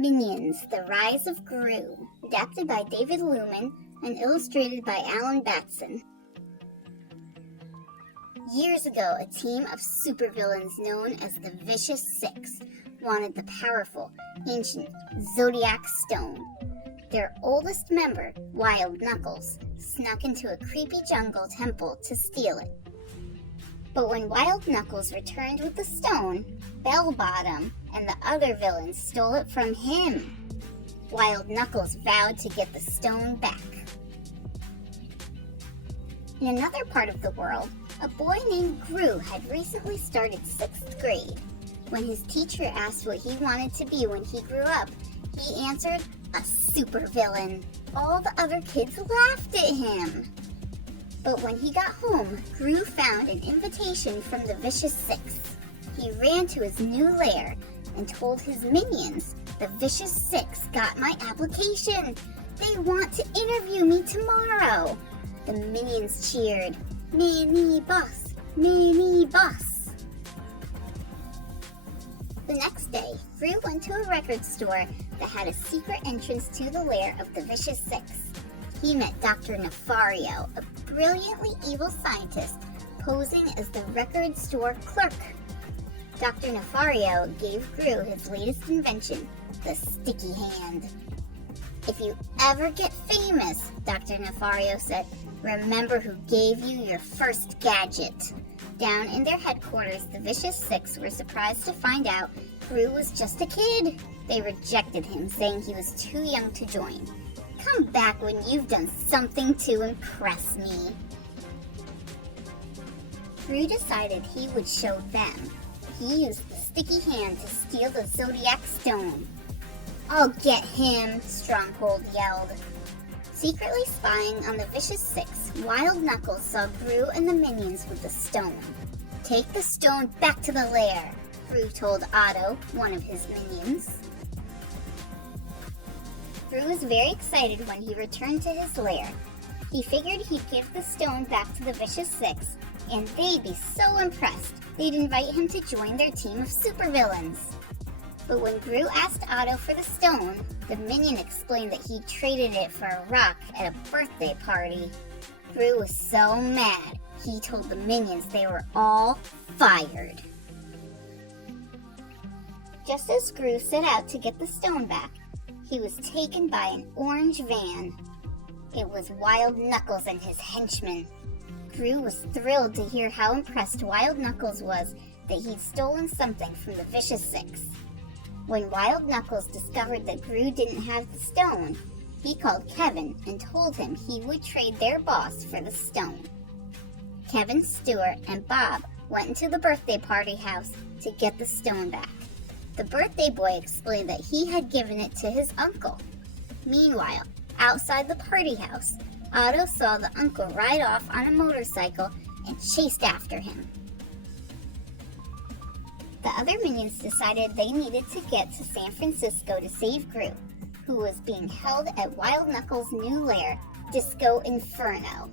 Minions: The Rise of Gru, adapted by David Lumen and illustrated by Alan Batson. Years ago, a team of supervillains known as the Vicious Six wanted the powerful, ancient Zodiac Stone. Their oldest member, Wild Knuckles, snuck into a creepy jungle temple to steal it. But when Wild Knuckles returned with the stone, Bellbottom and the other villains stole it from him. Wild Knuckles vowed to get the stone back. In another part of the world, a boy named Gru had recently started 6th grade. When his teacher asked what he wanted to be when he grew up, he answered, a supervillain. All the other kids laughed at him. But when he got home, Gru found an invitation from the Vicious Six. He ran to his new lair and told his minions, the Vicious Six got my application. They want to interview me tomorrow. The minions cheered, Mini Boss, Mini Boss. The next day, Gru went to a record store that had a secret entrance to the lair of the Vicious Six. He met Dr. Nefario, a brilliantly evil scientist posing as the record store clerk. Dr. Nefario gave Gru his latest invention, the sticky hand. If you ever get famous, Dr. Nefario said, remember who gave you your first gadget. Down in their headquarters, the Vicious Six were surprised to find out Gru was just a kid. They rejected him, saying he was too young to join. Come back when you've done something to impress me. Gru decided he would show them. He used the sticky hand to steal the Zodiac Stone. I'll get him, Stronghold yelled. Secretly spying on the Vicious Six, Wild Knuckles saw Gru and the minions with the stone. Take the stone back to the lair, Gru told Otto, one of his minions. Gru was very excited when he returned to his lair. He figured he'd give the stone back to the Vicious Six, and they'd be so impressed they'd invite him to join their team of supervillains. But when Gru asked Otto for the stone, the minion explained that he traded it for a rock at a birthday party. Gru was so mad, he told the minions they were all fired. Just as Gru set out to get the stone back, he was taken by an orange van. It was Wild Knuckles and his henchmen. Gru was thrilled to hear how impressed Wild Knuckles was that he'd stolen something from the Vicious Six. When Wild Knuckles discovered that Gru didn't have the stone, he called Kevin and told him he would trade their boss for the stone. Kevin, Stuart, and Bob went into the birthday party house to get the stone back. The birthday boy explained that he had given it to his uncle. Meanwhile, outside the party house, Otto saw the uncle ride off on a motorcycle and chased after him. The other minions decided they needed to get to San Francisco to save Gru, who was being held at Wild Knuckles' new lair, Disco Inferno.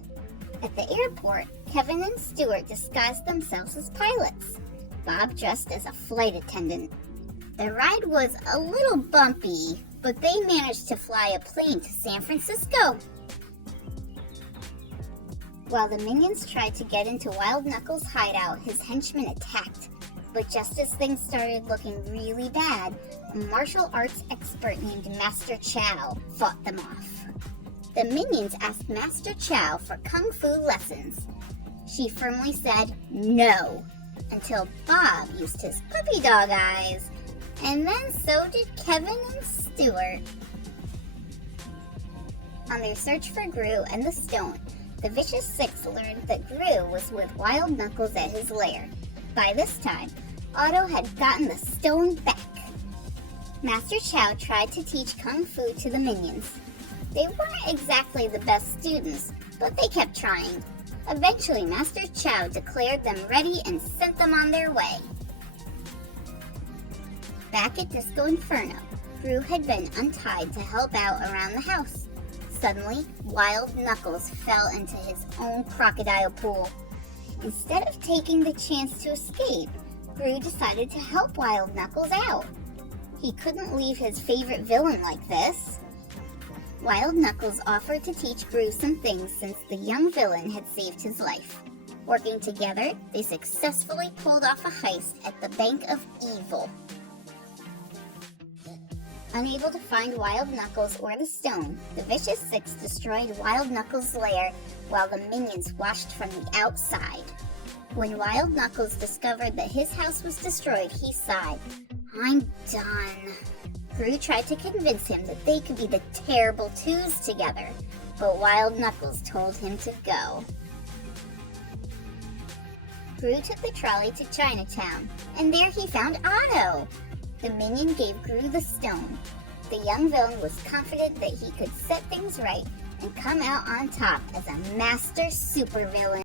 At the airport, Kevin and Stuart disguised themselves as pilots. Bob dressed as a flight attendant. The ride was a little bumpy, but they managed to fly a plane to San Francisco. While the minions tried to get into Wild Knuckles' hideout, his henchmen attacked. But just as things started looking really bad, a martial arts expert named Master Chow fought them off. The minions asked Master Chow for kung fu lessons. She firmly said no, until Bob used his puppy dog eyes, and then so did Kevin and Stuart. On their search for Gru and the stone, the Vicious Six learned that Gru was with Wild Knuckles at his lair. By this time, Otto had gotten the stone back. Master Chow tried to teach Kung Fu to the minions. They weren't exactly the best students, but they kept trying. Eventually, Master Chow declared them ready and sent them on their way. Back at Disco Inferno, Gru had been untied to help out around the house. Suddenly, Wild Knuckles fell into his own crocodile pool. Instead of taking the chance to escape, Gru decided to help Wild Knuckles out. He couldn't leave his favorite villain like this. Wild Knuckles offered to teach Gru some things since the young villain had saved his life. Working together, they successfully pulled off a heist at the Bank of Evil. Unable to find Wild Knuckles or the stone, the Vicious Six destroyed Wild Knuckles' lair while the minions watched from the outside. When Wild Knuckles discovered that his house was destroyed, he sighed. "I'm done." Gru tried to convince him that they could be the Terrible Twos together, but Wild Knuckles told him to go. Gru took the trolley to Chinatown, and there he found Otto. The minion gave Gru the stone. The young villain was confident that he could set things right and come out on top as a master supervillain.